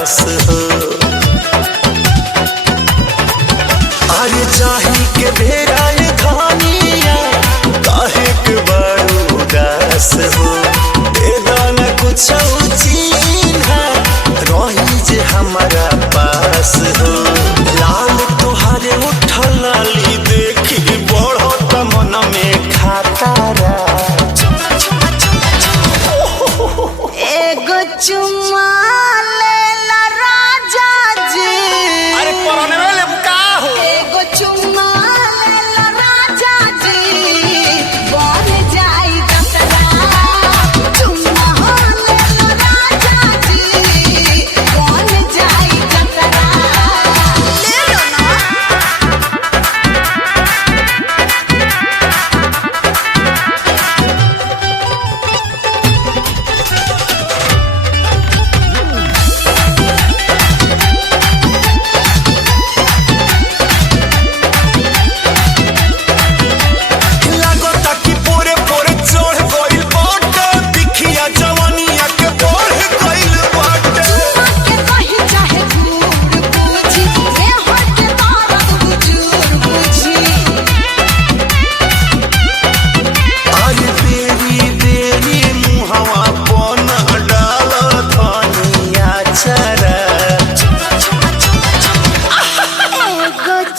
पास हो। अरे चाही के बेराए धानिया काहे के बड़ू उदास हो। दे दाना कुछ चिन्ह रही जे हमारा पास हो। लाल तोहारे उठल लाली देखी बढ़त मन में खातारा। एगो चुम्मा लेला राजा जी। अरे परने वाले का हो। एगो चुम्मा लेला राजा जी बन जाई जतरा। चुम्मा लेला राजा जी बन जाई जतरा। ले लो ना।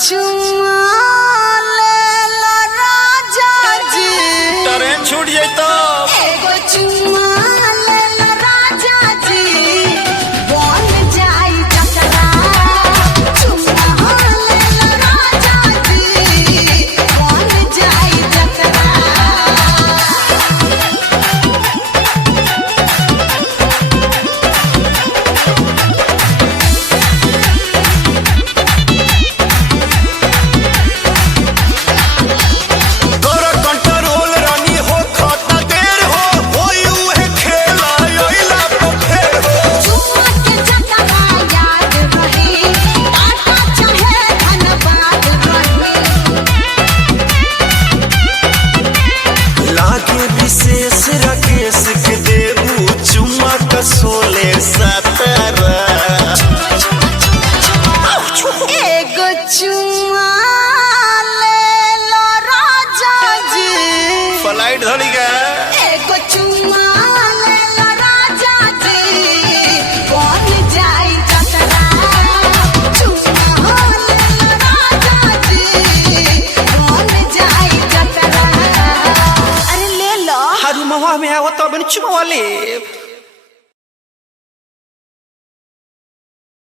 चुम्मा लेला राजा जी। ट्रेन छूट जाई तो। एगो चुम्मा लेला राजा जी बन जाई जतरा। चुम्मा लेला राजा जी बन जाई जतरा। विशेष राकेश के देबू चुम्मा कसोले सतरा। एगो चुम्मा लेला राजा जी। फ्लाइट धरी गा। एगो चुम्मा लेला राजा जी बन जाई जतरा। चुम्मा लेला राजा जी बन जाई जतरा। अरे ले लो। हारू मवा में आवत बन चुम्मा ले।